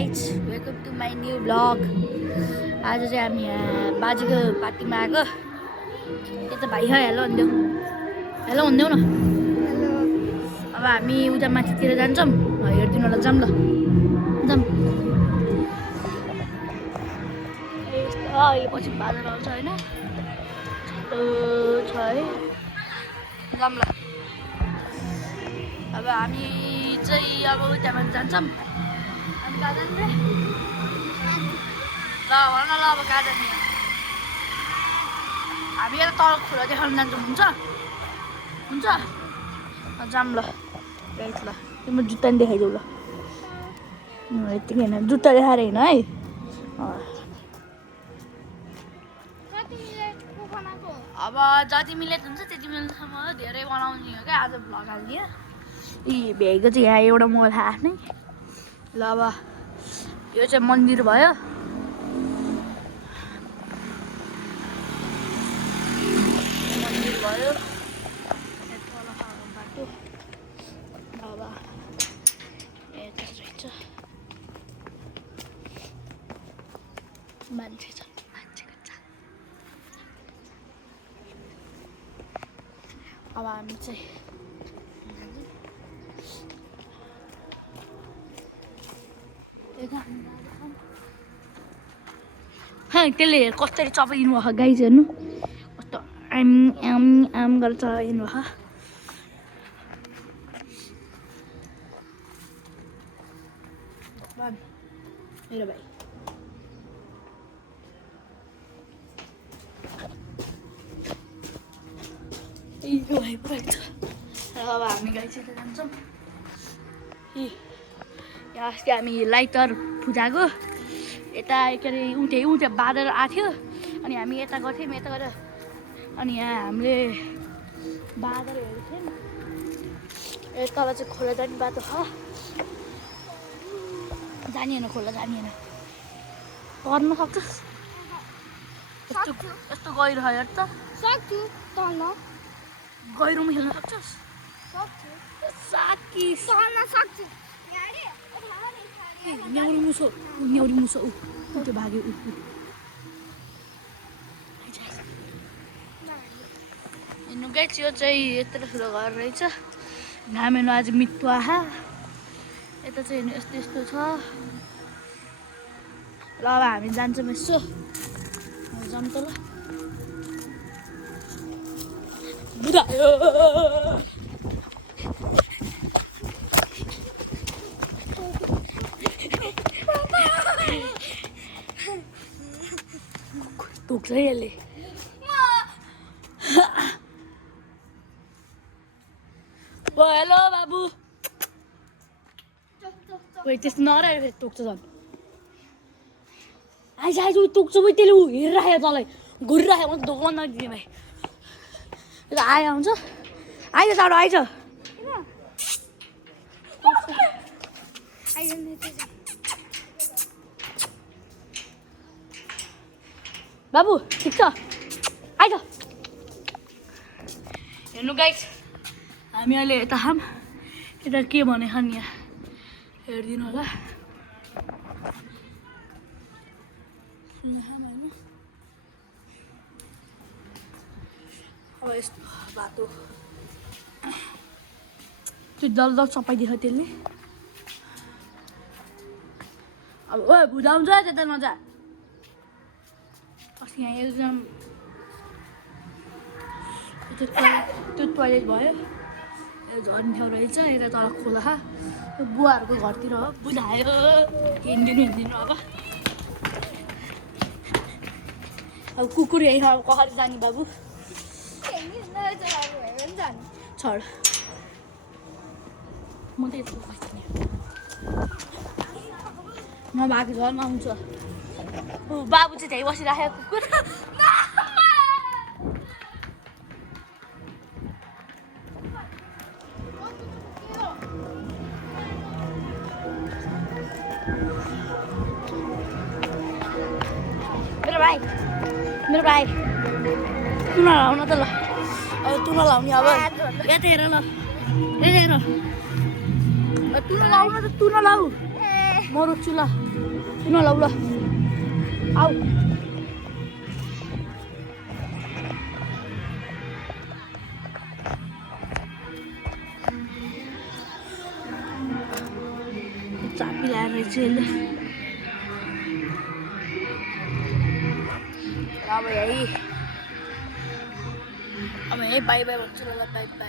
Guys welcome to my new blog. आज चाहिँ हामी यहाँ बाजेको पार्टीमा आएको। यता भाइ छ, हेलो भनिदेऊ, हेलो भनिदेऊ न। अब हामी उता माथितिर जान्छौँ, हेरिदिनु होला, जाऊँ ल, जाऊँ। अहिले पछि बादल आउँछ होइन, छ है, जाऊँ ल। अब हामी चाहिँ अब उतामा जान्छौँ। हामी कहाँ जाने ल, भन न ल, अब कहाँ जाने? हामी यता तल खोला देखाउनु जान्छौँ, हुन्छ हुन्छ, जाऊँ ल गाइस। ल तिम्रो जुत्ता नि देखाइदेऊ ल, यतिकै होइन, जुत्ता देखाएर होइन है। अब जति मिलेको हुन्छ त्यति मिलेसम्म धेरै बनाउने हो क्या आज भ्लग हाल्ने। यी भ्याएको चाहिँ यहाँ एउटा मोबाइल आफ्नै। ल अब यो चाहिँ मन्दिर भयो। मन्दिर भयो, बाटो अब यता रहेछ, मान्छे छ, मान्छेको छ। अब हामी चाहिँ त्यसले कसरी चपाइदिनु भएको गाई चाहिँ हेर्नु, कस्तो आम आम आम गरेर चपाइदिनु भएको। मेरो भाइ भाइ पुरा छ। अब हामी गाई चाहिँ जान्छौँ। यहाँ अस्ति हामी लाइटर फुजाएको, यता के अरे उठे बादल आएको थियो, अनि हामी यता गर्थ्यौँ, यता गएर अनि यहाँ हामीले बादल हेरेको थियौँ। तल चाहिँ खोला जाने बाटो छ, जानिएन खोला, जानिएन। तर्न सक्छस्? यस्तो गहिरो हेर त, सक्छु तर्न, गहिरोमा खेल्न सक्छस्? साकी तर्न सक्छु। न्याउरी मुसो ऊ त्यो भाग्यो। हेर्नु गाइस, यो चाहिँ यत्रो ठुलो घर रहेछ। घाम हेर्नु आज मिठो आहा। यता चाहिँ हेर्नु यस्तो यस्तो छ। ल अब हामी जान्छौँ यसो, जाऊँ त ल। बुझायो टोक्छ है यसले। ओ हेलो बाबु, त्यस्तो नरायो, फेरि टोक्छ झन्। आइज आइज, ऊ टोक्छ भाइ, त्यसले ऊ हेरिराख्यो तँलाई, घुरिराख्यो, म त दोकान नदिने भाइ। आयो आउँछ, आइज चाँडो आइज। बाबु ठिक छ, आइज। हेर्नु गाइस, हामी अहिले यता खाम, यता के भने खान, यहाँ हेरिदिनु होला। होइन अब यस्तो बाटो, त्यो जल चपाइदिएको त्यसले। अब ओ बुझाउँछ त्यता नजा। अस्ति यहाँ एकदम त्यो टोइलेट भयो, झर्ने रहेछ, यता तल खोला बुवाहरूको घरतिर हो। बुझायो हिँडिदिनु अब कुकुर यही अब कसरी जाने बाबु, छोड म त यस्तो बस्ने नभएको झन् आउँछ। ऊ बाबु चाहिँ त्यहीँ बसिराखेको कुकुर। मेरो भाइ तु नलाउन त ल, अब तु नलाउने, अब यता हेर ल, यता हेर, तु नलाउन त, तु नलाउ। म रोक्छु ल किन लौ ल आऊ चापी ल्याएर रहेछ यसले अब यही बाई बाई भन्छु ल बाई बाई